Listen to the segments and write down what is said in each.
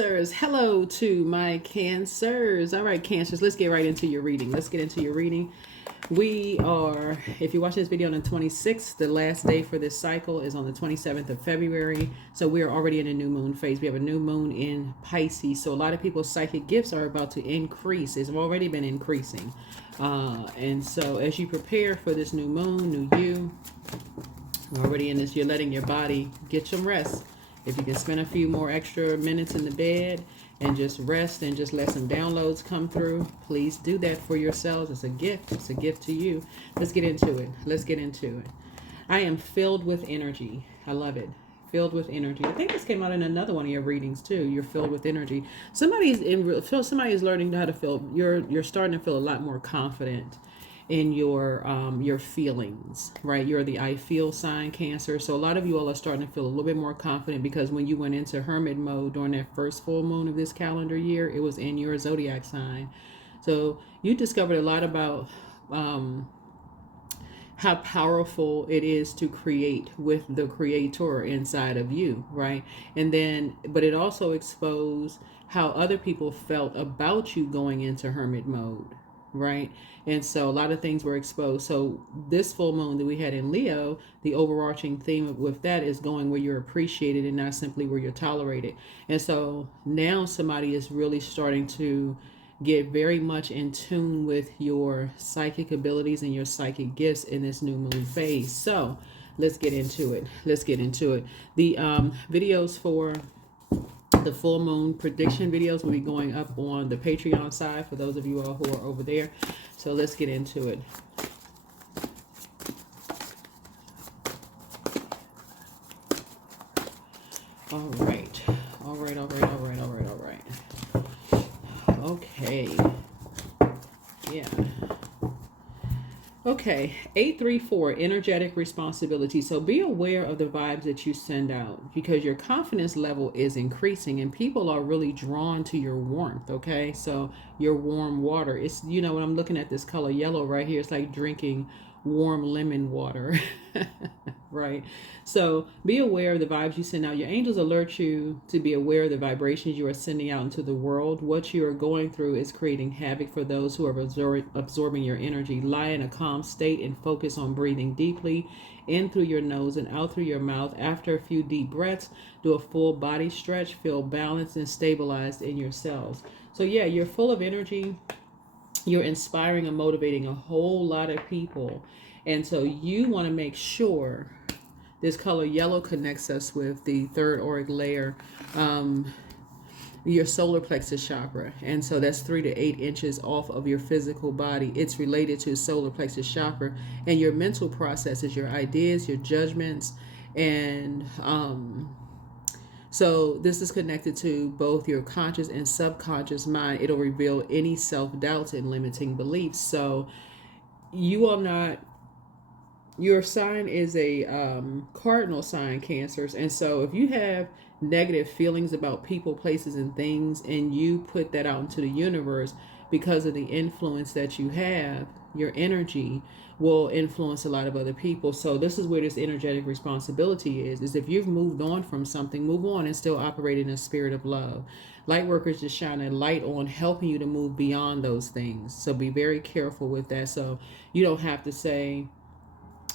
Cancers. Hello to my Cancers. All right, Cancers, let's get right into your reading. Let's get into your reading. We are, if you're watching this video on the 26th, the last day for this cycle is on the 27th of February. So we are already in a new moon phase. We have a new moon in Pisces. So a lot of people's psychic gifts are about to increase. It's already been increasing. And so as you prepare for this new moon, new you, already in this, you're letting your body get some rest. If you can spend a few more extra minutes in the bed and just rest and just let some downloads come through, please do that for yourselves. It's a gift. It's a gift to you. Let's get into it. Let's get into it. I am filled with energy. I love it. Filled with energy. I think this came out in another one of your readings too. You're filled with energy. Somebody is learning how to feel. You're starting to feel a lot more confident in your feelings, right? You're the I feel sign, Cancer. So a lot of you all are starting to feel a little bit more confident because when you went into hermit mode during that first full moon of this calendar year, it was in your zodiac sign. So you discovered a lot about how powerful it is to create with the creator inside of you, right? And then, but it also exposed how other people felt about you going into hermit mode, right? And so a lot of things were exposed. So this full moon that we had in Leo, the overarching theme with that is going where you're appreciated and not simply where you're tolerated. And so now somebody is really starting to get very much in tune with your psychic abilities and your psychic gifts in this new moon phase. So let's get into it. Let's get into it. The videos for the full moon prediction videos will be going up on the Patreon side for those of you all who are over there. So let's get into it. All right. All right, all right, all right, all right, all right. Okay. Yeah. Okay, 834, energetic responsibility. So be aware of the vibes that you send out because your confidence level is increasing and people are really drawn to your warmth, okay? So your warm water. It's, you know, when I'm looking at this color yellow right here, it's like drinking warm lemon water, right? So be aware of the vibes you send out. Your angels alert you to be aware of the vibrations you are sending out into the world. What you are going through is creating havoc for those who are absorbing your energy. Lie in a calm state and focus on breathing deeply in through your nose and out through your mouth. After a few deep breaths, do a full body stretch. Feel balanced and stabilized in your cells. So yeah, you're full of energy. You're inspiring and motivating a whole lot of people. And so you want to make sure this color yellow connects us with the third auric layer, your solar plexus chakra. And so that's 3 to 8 inches off of your physical body. It's related to solar plexus chakra and your mental processes, your ideas, your judgments, and so this is connected to both your conscious and subconscious mind. It'll reveal any self-doubts and limiting beliefs. So you are not, your sign is a cardinal sign, Cancers. And so if you have negative feelings about people, places, and things, and you put that out into the universe because of the influence that you have, your energy will influence a lot of other people. So this is where this energetic responsibility is if you've moved on from something, move on and still operate in a spirit of love. Light workers just shine a light on helping you to move beyond those things. So be very careful with that. So you don't have to say,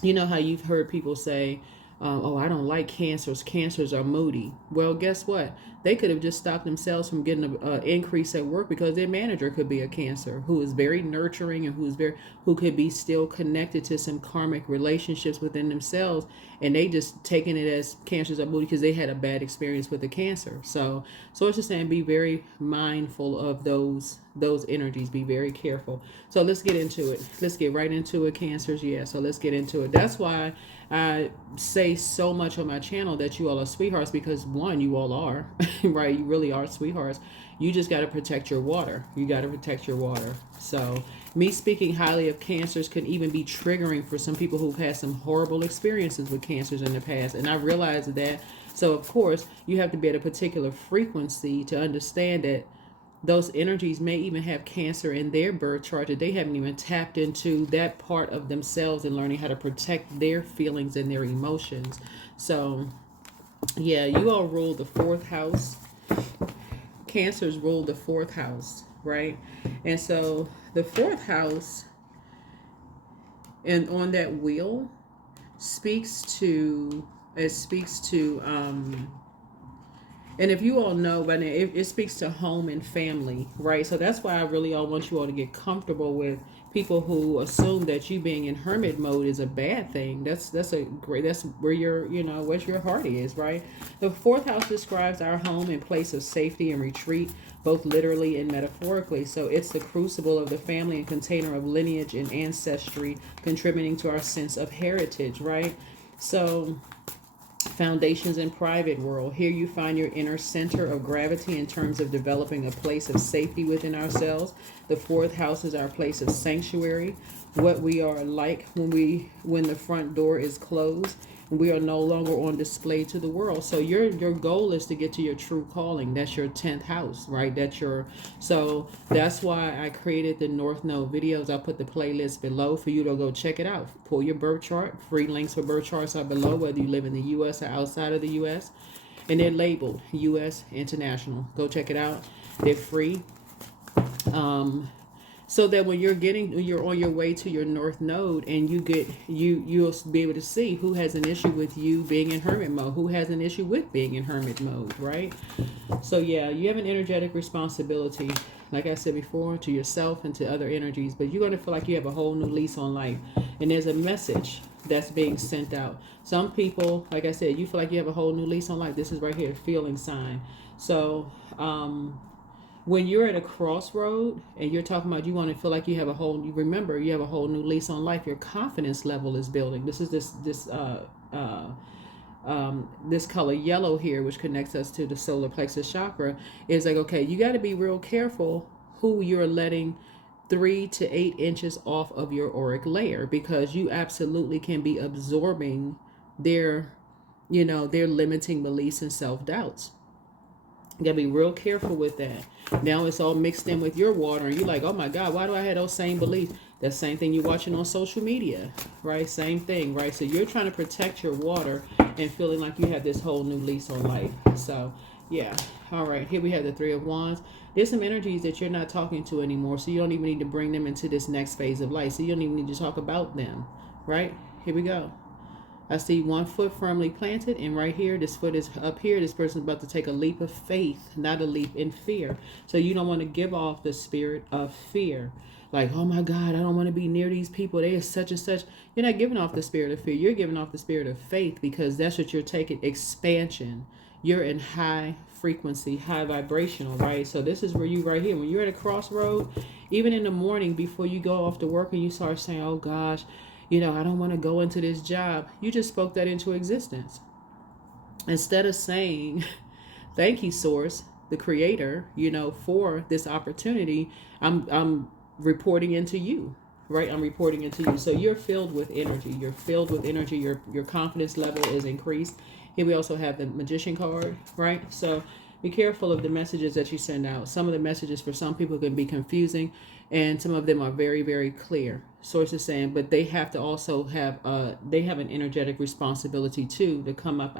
you know how you've heard people say, oh, I don't like cancers. Cancers are moody. Well, guess what? They could have just stopped themselves from getting an increase at work because their manager could be a Cancer who is very nurturing and who could be still connected to some karmic relationships within themselves, and they just taking it as cancers are moody because they had a bad experience with the Cancer. So it's just saying be very mindful of those energies. Be very careful. So let's get into it. Let's get right into it, Cancers. Yeah. So let's get into it. That's why I say so much on my channel that you all are sweethearts, because one, you all are, right? You really are sweethearts. You just got to protect your water. You got to protect your water. So me speaking highly of Cancers can even be triggering for some people who've had some horrible experiences with Cancers in the past. And I realize that. So of course you have to be at a particular frequency to understand that those energies may even have Cancer in their birth chart that they haven't even tapped into that part of themselves and learning how to protect their feelings and their emotions. So yeah, you all rule the 4th house. Cancers rule the fourth house, right? And so the fourth house, and on that wheel, speaks to, it speaks to, and if you all know, but it speaks to home and family, right? So that's why I really all want you all to get comfortable with people who assume that you being in hermit mode is a bad thing. That's where your, what your heart is, right? The fourth house describes our home and place of safety and retreat, both literally and metaphorically. So it's the crucible of the family and container of lineage and ancestry, contributing to our sense of heritage, right? So foundations in private world. Here you find your inner center of gravity in terms of developing a place of safety within ourselves. The fourth house is our place of sanctuary, what we are like when the front door is closed and we are no longer on display to the world. So your goal is to get to your true calling. That's your 10th house, right? So that's why I created the North Node videos. I'll put the playlist below for you to go check it out. Pull your birth chart. Free links for birth charts are below, whether you live in the US or outside of the US. And they're labeled US International. Go check it out. They're free. So that when you're on your way to your North Node, and you'll be able to see who has an issue with you being in hermit mode, who has an issue with being in hermit mode, right? So yeah, you have an energetic responsibility, like I said before, to yourself and to other energies, but you're going to feel like you have a whole new lease on life, and there's a message that's being sent out. Some people, like I said, you feel like you have a whole new lease on life. This is right here, feeling sign. So when you're at a crossroad and you're talking about you want to feel like you have a whole new lease on life, your confidence level is building. This is this color yellow here, which connects us to the solar plexus chakra, is like, okay, you got to be real careful who you're letting 3 to 8 inches off of your auric layer, because you absolutely can be absorbing their limiting beliefs and self-doubts. You gotta be real careful with that. Now it's all mixed in with your water, and you're like, oh my God, why do I have those same beliefs? That same thing you're watching on social media, right? Same thing, right? So you're trying to protect your water and feeling like you have this whole new lease on life. So yeah, all right, here we have the Three of Wands. There's some energies that you're not talking to anymore, so you don't even need to bring them into this next phase of life. So you don't even need to talk about them, right? Here we go. I see one foot firmly planted, and right here, this foot is up here. This person's about to take a leap of faith, not a leap in fear. So you don't want to give off the spirit of fear. Like, oh my God, I don't want to be near these people. They are such and such. You're not giving off the spirit of fear. You're giving off the spirit of faith, because that's what you're taking, expansion. You're in high frequency, high vibrational, right? So this is where you right here, when you're at a crossroad, even in the morning before you go off to work and you start saying, oh gosh, I don't want to go into this job. You just spoke that into existence. Instead of saying, thank you, Source, the Creator, for this opportunity, I'm reporting into you, right? I'm reporting into you. So you're filled with energy. You're filled with energy. Your confidence level is increased. Here we also have the Magician card, right? So be careful of the messages that you send out. Some of the messages for some people can be confusing, and some of them are very, very clear. Source is saying, but they have to also have they have an energetic responsibility too to come up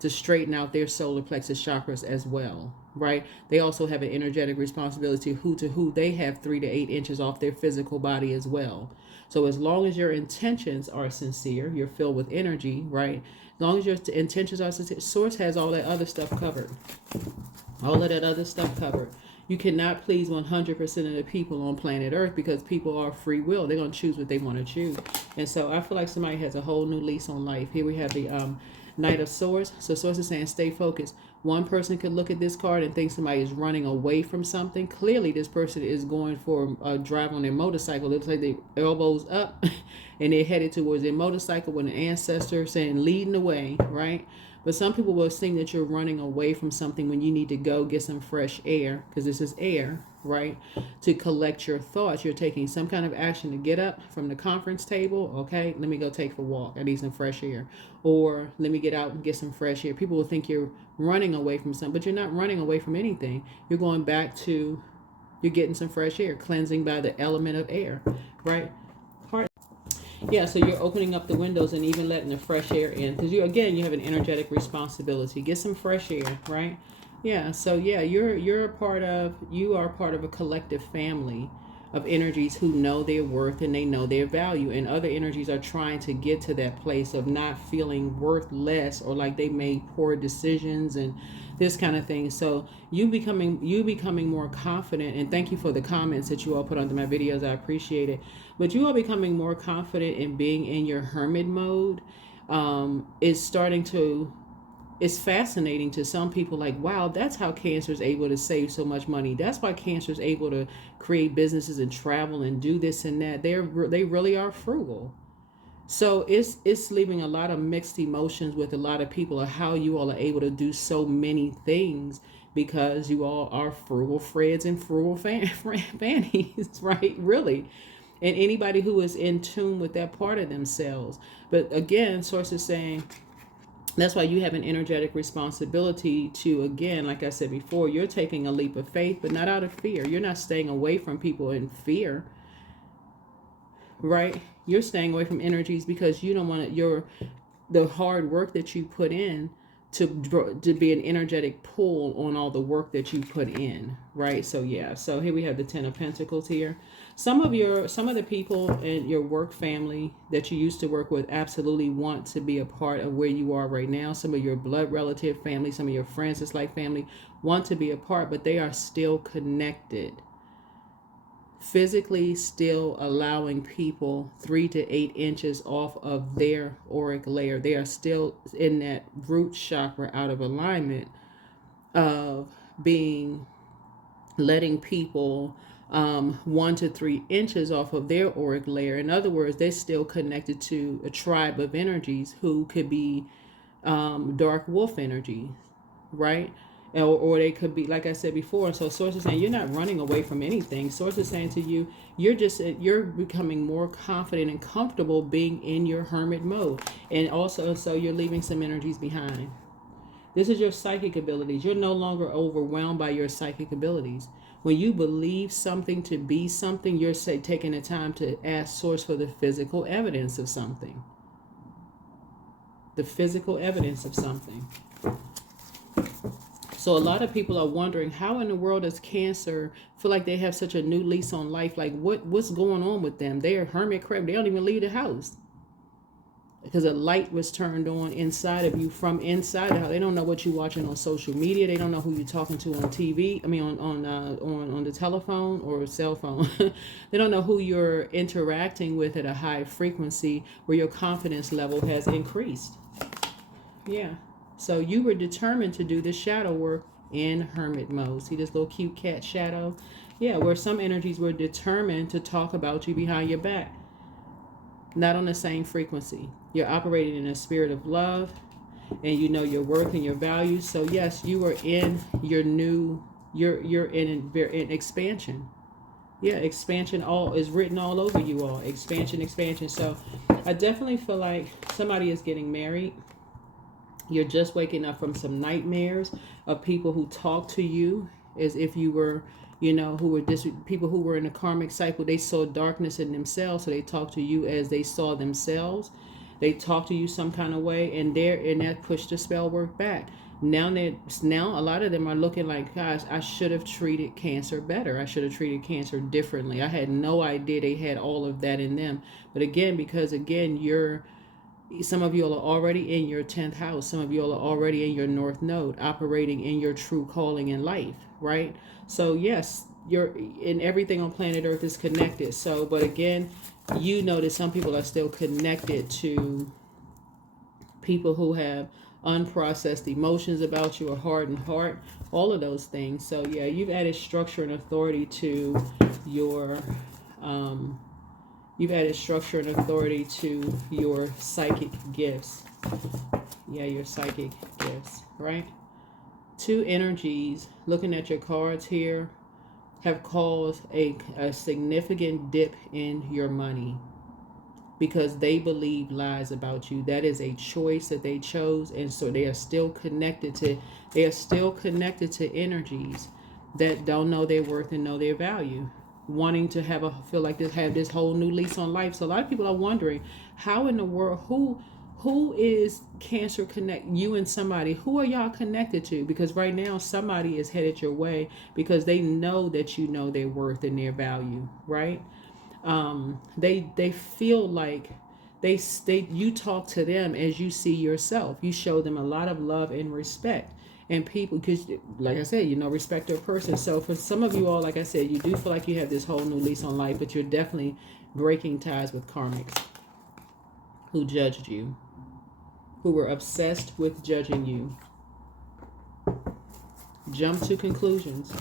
to straighten out their solar plexus chakras as well, right? They also have an energetic responsibility who they have 3 to 8 inches off their physical body as well. So as long as your intentions are sincere, you're filled with energy, right? As long as your intentions are sincere, Source has all that other stuff covered. All of that other stuff covered. You cannot please 100% of the people on planet Earth, because people are free will. They're going to choose what they want to choose. And so I feel like somebody has a whole new lease on life. Here we have the Knight of Swords. So Source is saying stay focused. One person could look at this card and think somebody is running away from something. Clearly, this person is going for a drive on their motorcycle. It looks like their elbows up and they're headed towards their motorcycle with an ancestor saying leading the way, right? But some people will think that you're running away from something when you need to go get some fresh air, because this is air, right? To collect your thoughts. You're taking some kind of action to get up from the conference table. Okay, let me go take a walk. I need some fresh air. Or let me get out and get some fresh air. People will think you're running away from something, but you're not running away from anything. You're going back to, you're getting some fresh air, cleansing by the element of air, right? Yeah, so you're opening up the windows and even letting the fresh air in, because you have an energetic responsibility. Get some fresh air, right? Yeah, so yeah, you are part of a collective family of energies who know their worth and they know their value, and other energies are trying to get to that place of not feeling worth less or like they made poor decisions and this kind of thing. So you becoming more confident, and thank you for the comments that you all put under my videos. I appreciate it. But you are becoming more confident in being in your hermit mode. Is starting to It's fascinating to some people, like, wow, that's how cancer is able to save so much money. That's why cancer is able to create businesses and travel and do this and that. They really are frugal. So it's leaving a lot of mixed emotions with a lot of people of how you all are able to do so many things, because you all are frugal Freds and frugal fannies, right? Really. And anybody who is in tune with that part of themselves. But again, source is saying that's why you have an energetic responsibility to, again, like I said before, you're taking a leap of faith, but not out of fear. You're not staying away from people in fear, right? You're staying away from energies because you don't want to, the hard work that you put in to be an energetic pull on all the work that you put in, right? So yeah, so here we have the 10 of Pentacles here. Some of the people in your work family that you used to work with absolutely want to be a part of where you are right now. Some of your blood relative family, some of your friends, it's like family, want to be a part, but they are still connected, physically still allowing people 3 to 8 inches off of their auric layer. They are still in that root chakra out of alignment of being, letting people 1 to 3 inches off of their auric layer. In other words, they're still connected to a tribe of energies who could be dark wolf energy, right? Or they could be, like I said before. So source is saying you're not running away from anything. Source is saying to you, you're becoming more confident and comfortable being in your hermit mode. And also, so you're leaving some energies behind. This is your psychic abilities. You're no longer overwhelmed by your psychic abilities. When you believe something to be something, you're taking the time to ask source for the physical evidence of something. The physical evidence of something. So a lot of people are wondering, how in the world does Cancer feel like they have such a new lease on life? Like what's going on with them? They are hermit crab. They don't even leave the house because a light was turned on inside of you from inside the house. They don't know what you're watching on social media. They don't know who you're talking to on TV. I mean, on the telephone or cell phone. They don't know who you're interacting with at a high frequency where your confidence level has increased. Yeah. So you were determined to do the shadow work in hermit mode. See this little cute cat shadow? Yeah, where some energies were determined to talk about you behind your back. Not on the same frequency. You're operating in a spirit of love, and you know your worth and your value. So yes, you are in your new, you're in expansion. Yeah, expansion all is written all over you all. Expansion, expansion. So I definitely feel like somebody is getting married. You're just waking up from some nightmares of people who talk to you as if you were, who were just people who were in a karmic cycle. They saw darkness in themselves, so they talk to you as they saw themselves. They talk to you some kind of way, and that pushed the spell work back. Now a lot of them are looking like, gosh, I should have treated Cancer better. I should have treated Cancer differently. I had no idea they had all of that in them. But again, because some of you all are already in your 10th house. Some of you all are already in your North Node, operating in your true calling in life, right? So yes, you're in, everything on planet Earth is connected. So, but again, you know that some people are still connected to people who have unprocessed emotions about you, or hardened heart, all of those things. So yeah, you've added structure and authority to your psychic gifts. Yeah, your psychic gifts, right? Two energies, looking at your cards here, have caused a significant dip in your money because they believe lies about you. That is a choice that they chose, and so they are still connected to energies that don't know their worth and know their value, wanting to feel like have this whole new lease on life. So a lot of people are wondering, how in the world, Who is Cancer connect you and somebody? Who are y'all connected to? Because right now somebody is headed your way because they know that you know their worth and their value, right? They feel like they you talk to them as you see yourself. You show them a lot of love and respect. And people, because like I said, respect their person. So for some of you all, like I said, you do feel like you have this whole new lease on life, but you're definitely breaking ties with karmics who judged you, who were obsessed with judging you. Jump to conclusions.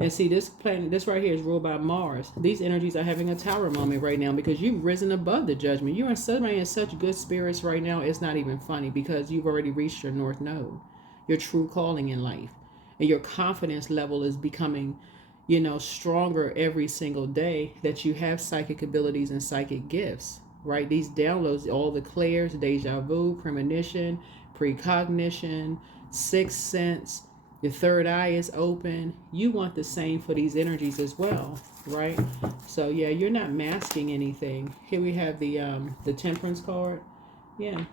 And see, this planet, this right here is ruled by Mars. These energies are having a tower moment right now because you've risen above the judgment. You're in such good spirits right now, it's not even funny because you've already reached your North Node, your true calling in life. And your confidence level is becoming, stronger every single day that you have psychic abilities and psychic gifts, right? These downloads, all the clairs, deja vu, premonition, precognition, sixth sense, your third eye is open. You want the same for these energies as well, right? So yeah, you're not masking anything. Here we have the Temperance card. Yeah.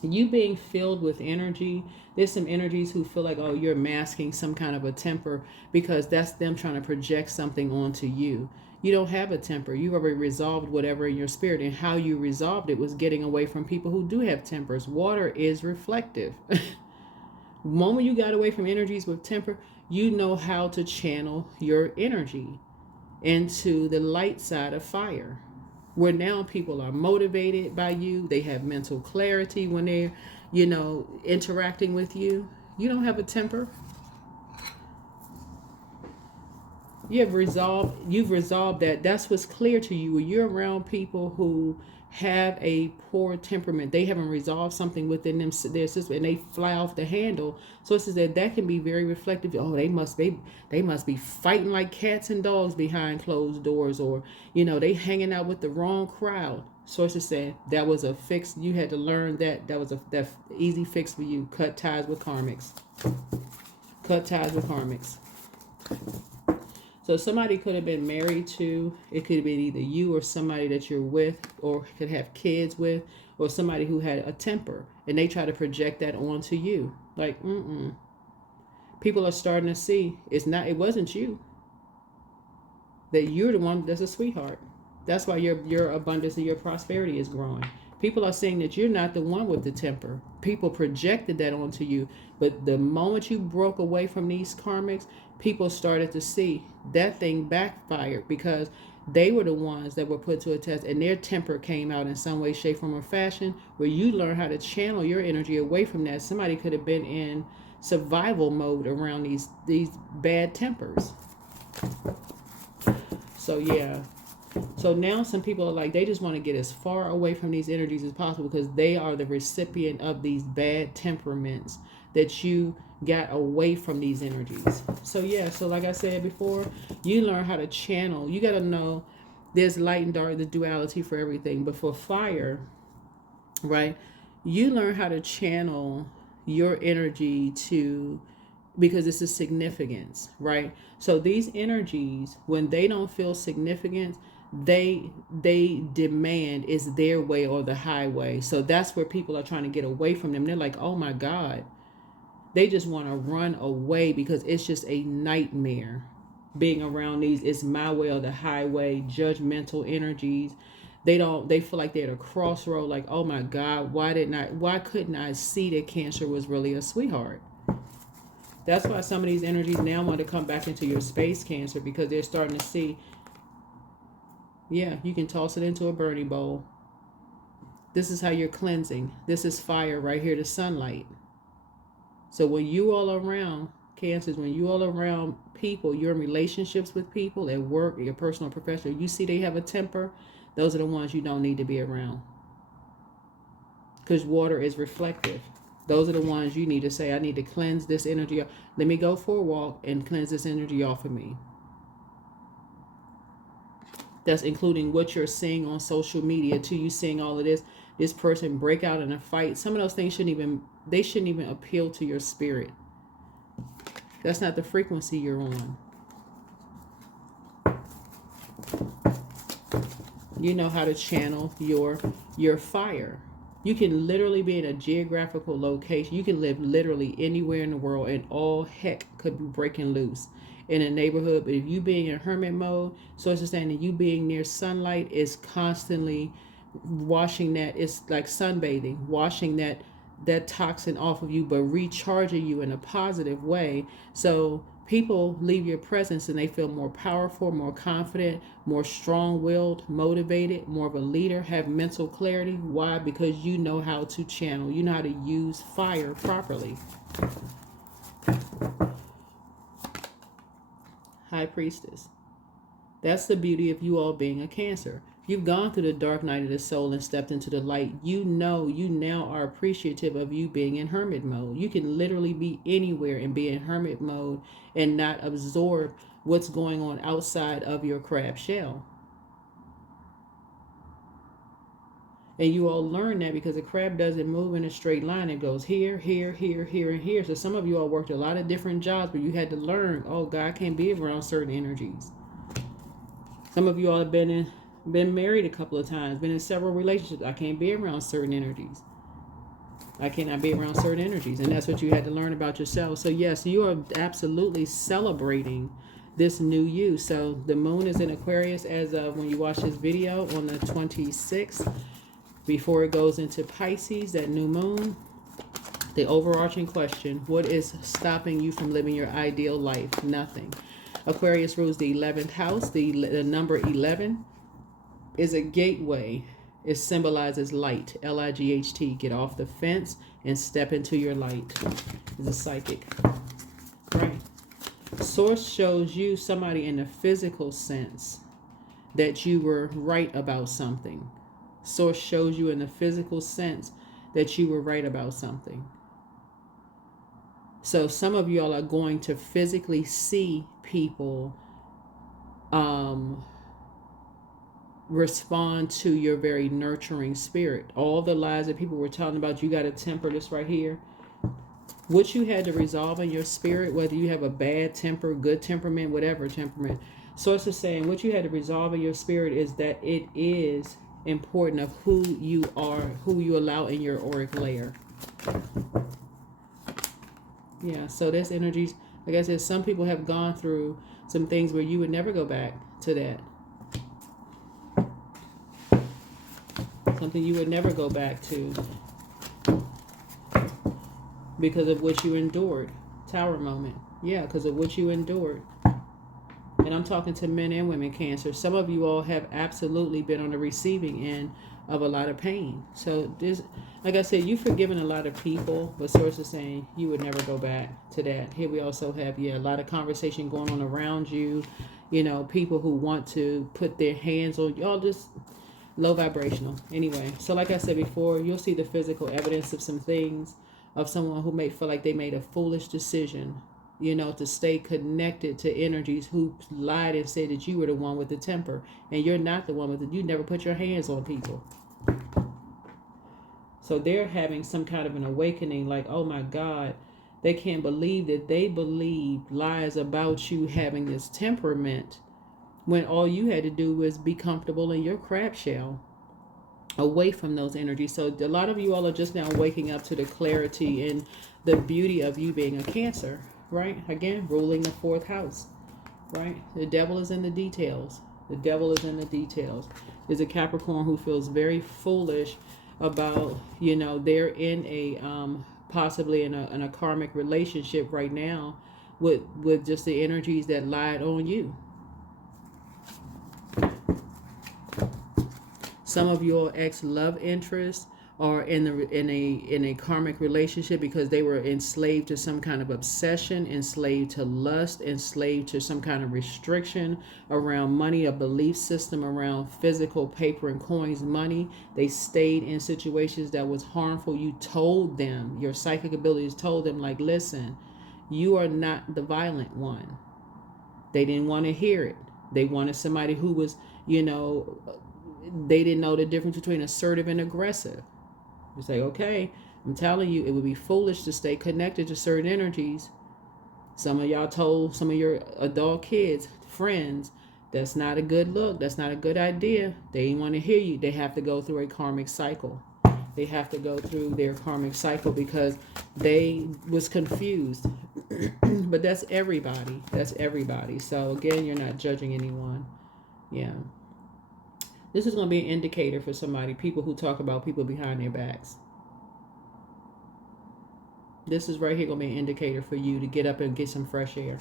You being filled with energy. There's some energies who feel like, oh, you're masking some kind of a temper because that's them trying to project something onto you. You don't have a temper. You already resolved whatever in your spirit, and how you resolved it was getting away from people who do have tempers. Water is reflective. The moment you got away from energies with temper, you know how to channel your energy into the light side of fire. Where now people are motivated by you, they have mental clarity when they're, interacting with you. You don't have a temper. You've resolved that. That's what's clear to you. When you're around people who have a poor temperament, they haven't resolved something within them, their system, and they fly off the handle. So it says that can be very reflective. Oh, they must be fighting like cats and dogs behind closed doors, or they hanging out with the wrong crowd. Sources say that was a fix. You had to learn that was that easy fix for you. Cut ties with karmics. Cut ties with karmics. So somebody could have been married to, it could have been either you or somebody that you're with or could have kids with, or somebody who had a temper and they try to project that onto you. Like, people are starting to see it wasn't you. That you're the one that's a sweetheart. That's why your abundance and your prosperity is growing. People are saying that you're not the one with the temper. People projected that onto you. But the moment you broke away from these karmics, people started to see that thing backfired because they were the ones that were put to a test and their temper came out in some way, shape, form, or fashion, where you learn how to channel your energy away from that. Somebody could have been in survival mode around these bad tempers. So yeah. So now some people are like, they just want to get as far away from these energies as possible because they are the recipient of these bad temperaments that you got away from these energies. So yeah, so like I said before, you learn how to channel. You got to know there's light and dark, the duality for everything. But for fire, right, you learn how to channel your energy because this is significance, right? So these energies, when they don't feel significance, they demand is their way or the highway. So that's where people are trying to get away from them. They're like, oh my God, they just want to run away because it's just a nightmare being around these it's my way or the highway judgmental energies. They feel like they're at a crossroad, like, oh my God, why couldn't I see that Cancer was really a sweetheart? That's why some of these energies now want to come back into your space, Cancer, because they're starting to see, yeah, you can toss it into a burning bowl. This is how you're cleansing. This is fire right here, the sunlight. So when you all around, Cancers, when you all around people, you're in relationships with people at work, your personal, professional, you see they have a temper, those are the ones you don't need to be around. Because water is reflective. Those are the ones you need to say, I need to cleanse this energy. Let me go for a walk and cleanse this energy off of me. That's including what you're seeing on social media too. You seeing all of this person break out in a fight. Some of those things shouldn't even appeal to your spirit. That's not the frequency you're on. You know how to channel your fire. You can literally be in a geographical location. You can live literally anywhere in the world, and all heck could be breaking loose in a neighborhood. But if you being in hermit mode, so it's just saying that you being near sunlight is constantly washing that. It's like sunbathing, washing that toxin off of you, but recharging you in a positive way. So people leave your presence and they feel more powerful, more confident, more strong-willed, motivated, more of a leader, have mental clarity. Why? Because you know how to channel, you know how to use fire properly. High Priestess. That's the beauty of you all being a Cancer. You've gone through the dark night of the soul and stepped into the light. You know you now are appreciative of you being in hermit mode. You can literally be anywhere and be in hermit mode and not absorb what's going on outside of your crab shell. And you all learn that because a crab doesn't move in a straight line. It goes here, here, here, here, and here. So some of you all worked a lot of different jobs, but you had to learn, oh, God can't be around certain energies. Some of you all have been married a couple of times, been in several relationships. I can't be around certain energies. I cannot be around certain energies. And that's what you had to learn about yourself. So yes, you are absolutely celebrating this new you. So the moon is in Aquarius as of when you watch this video on the 26th. Before it goes into Pisces, that new moon, the overarching question, what is stopping you from living your ideal life? Nothing. Aquarius rules the 11th house. The number 11 is a gateway. It symbolizes light, L-I-G-H-T. Get off the fence and step into your light. It's a psychic. Right. Source shows you somebody in a physical sense that you were right about something. Source shows you in the physical sense that you were right about something. So some of y'all are going to physically see people respond to your very nurturing spirit. All the lies that people were telling about, you got to temper this right here. What you had to resolve in your spirit, whether you have a bad temper, good temperament, whatever temperament. Source is saying what you had to resolve in your spirit is that it is important of who you are, who you allow in your auric layer. Yeah, so there's energies. Like I said, some people have gone through some things where you would never go back to that. Something you would never go back to because of what you endured. Tower moment. Yeah, because of what you endured. And I'm talking to men and women, Cancer. Some of you all have absolutely been on the receiving end of a lot of pain. So this, like I said, you've forgiven a lot of people, but Source is saying you would never go back to that. Here we also have, a lot of conversation going on around you. You know, people who want to put their hands on y'all, just low vibrational. Anyway, so like I said before, you'll see the physical evidence of some things, of someone who may feel like they made a foolish decision, to stay connected to energies who lied and said that you were the one with the temper, and you're not the one with it. You never put your hands on people. So they're having some kind of an awakening, like, oh my God, they can't believe that they believed lies about you having this temperament when all you had to do was be comfortable in your crab shell, away from those energies. So a lot of you all are just now waking up to the clarity and the beauty of you being a Cancer. Right? Again, ruling the 4th house. Right? The devil is in the details. The devil is in the details. There's a Capricorn who feels very foolish about, they're in a possibly in a karmic relationship right now with just the energies that lied on you. Some of your ex-love interests are in a karmic relationship because they were enslaved to some kind of obsession, enslaved to lust, enslaved to some kind of restriction around money, a belief system around physical paper and coins, money. They stayed in situations that was harmful. You told them, your psychic abilities told them, like, listen, you are not the violent one. They didn't want to hear it. They wanted somebody who was, they didn't know the difference between assertive and aggressive. You say, okay, I'm telling you, it would be foolish to stay connected to certain energies. Some of y'all told some of your adult kids, friends, That's not a good look. That's not a good idea. They want to hear you. They have to go through a karmic cycle. They have to go through their karmic cycle because they was confused. But that's everybody. That's everybody. So again, you're not judging anyone. Yeah. This is going to be an indicator for somebody, people who talk about people behind their backs. This is right here going to be an indicator for you to get up and get some fresh air.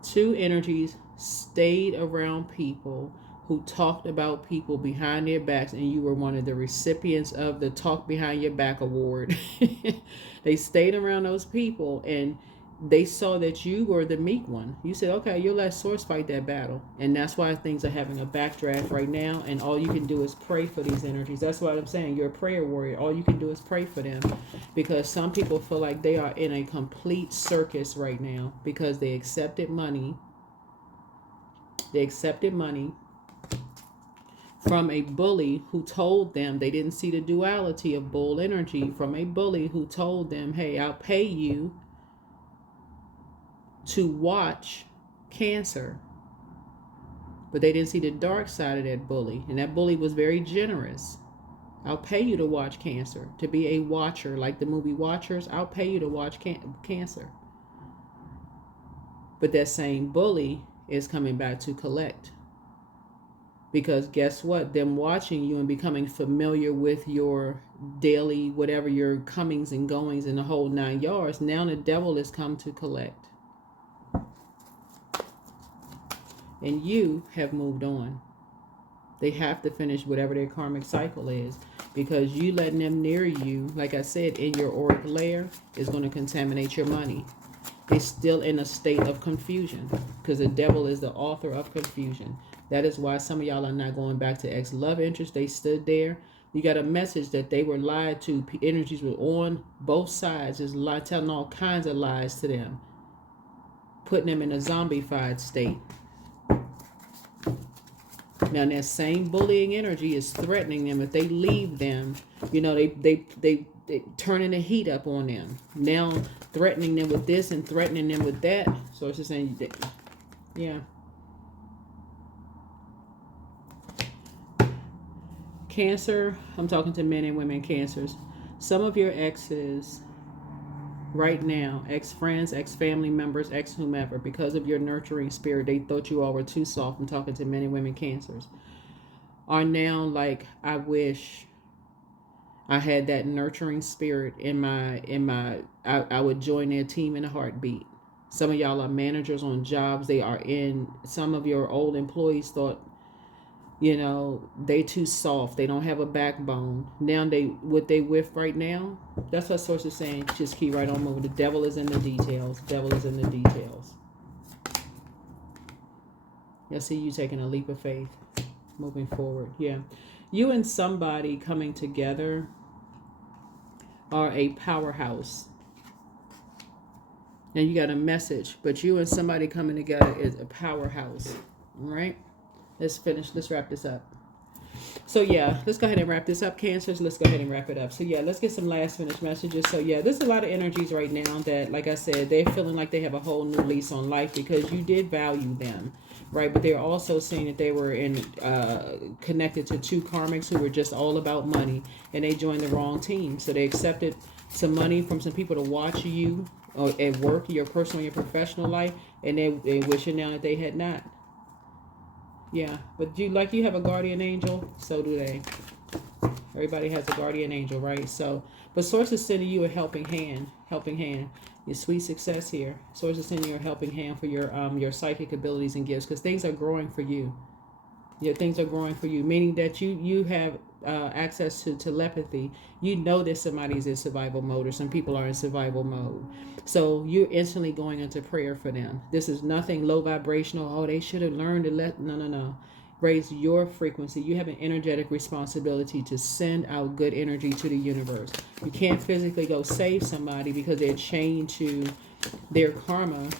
Two energies stayed around people who talked about people behind their backs, and you were one of the recipients of the Talk Behind Your Back award. They stayed around those people, and they saw that you were the meek one. You said, okay, you'll let Source fight that battle. And that's why things are having a backdraft right now, and all you can do is pray for these energies. That's what I'm saying. You're a prayer warrior. All you can do is pray for them, because some people feel like they are in a complete circus right now because they accepted money. They accepted money from a bully who told them, they didn't see the duality of bull energy, from a bully who told them, hey, I'll pay you to watch cancer. But they didn't see the dark side of that bully, and that bully was very generous. I'll pay you to watch cancer, to be a watcher, like the movie Watchers. I'll pay you to watch cancer. But that same bully is coming back to collect. Because guess what? Them watching you and becoming familiar with your daily, whatever your comings and goings in the whole 9 yards, now the devil has come to collect. And you have moved on. They have to finish whatever their karmic cycle is, because you letting them near you, like I said, in your auric layer is going to contaminate your money. They're still in a state of confusion, because the devil is the author of confusion. That is why some of y'all are not going back to ex-love interest. They stood there. You got a message that they were lied to. Energies were on both sides, just telling all kinds of lies to them, putting them in a zombified state. Now that same bullying energy is threatening them. If they leave them, you know, they turning the heat up on them. Now threatening them with this and threatening them with that. So it's just saying, yeah. Cancer, I'm talking to men and women cancers. Some of your exes right now, ex-friends, ex-family members, ex-whomever, because of your nurturing spirit, they thought you all were too soft. I'm talking to men and women cancers. Are now like, I wish I had that nurturing spirit I would join their team in a heartbeat. Some of y'all are managers on jobs. They are in, some of your old employees thought, you know, they too soft. They don't have a backbone. Now what they with right now, that's what Source is saying. Just keep right on moving. The devil is in the details. Devil is in the details. I see you taking a leap of faith, moving forward. Yeah. You and somebody coming together are a powerhouse. And you got a message, but you and somebody coming together is a powerhouse. All right? Let's finish. Let's wrap this up. So yeah, let's go ahead and wrap this up, Cancers. Let's go ahead and wrap it up. So yeah, let's get some last finished messages. So yeah, there's a lot of energies right now that, like I said, they're feeling like they have a whole new lease on life because you did value them, right? But they're also saying that they were connected to two karmics who were just all about money, and they joined the wrong team. So they accepted some money from some people to watch you or at work, your personal, your professional life, and they wishing now that they had not. Yeah, but you have a guardian angel, so do they. Everybody has a guardian angel, right? So, but Source is sending you a helping hand. Your sweet success here. Source is sending you a helping hand for your psychic abilities and gifts, because things are growing for you. Yeah, things are growing for you, meaning that you have access to telepathy. You know that somebody's in survival mode, or some people are in survival mode. So you're instantly going into prayer for them. This is nothing low vibrational. Oh, they should have learned to no. Raise your frequency. You have an energetic responsibility to send out good energy to the universe. You can't physically go save somebody because they're chained to their karma,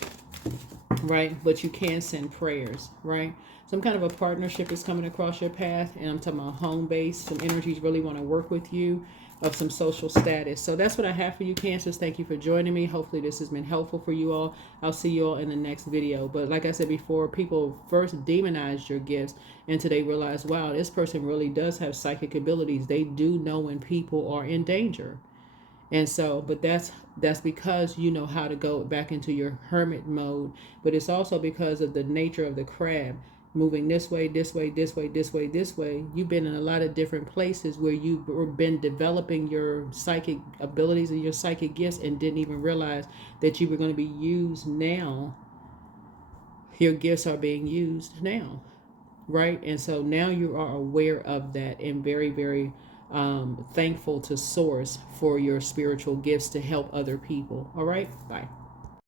right? But you can send prayers, right? Some kind of a partnership is coming across your path, and I'm talking about home base. Some energies really want to work with you. of some social status. So that's what I have for you, Cancers. Thank you for joining me. Hopefully this has been helpful for you all. I'll see you all in the next video. But like I said before, people first demonize your gifts until they realize, wow, this person really does have psychic abilities. They do know when people are in danger. And so, but that's because you know how to go back into your hermit mode. But it's also because of the nature of the crab, moving this way, this way, this way, this way, this way. You've been in a lot of different places where you've been developing your psychic abilities and your psychic gifts and didn't even realize that you were going to be used now. Your gifts are being used now, right? And so now you are aware of that and very, very thankful to Source for your spiritual gifts to help other people. All right, bye.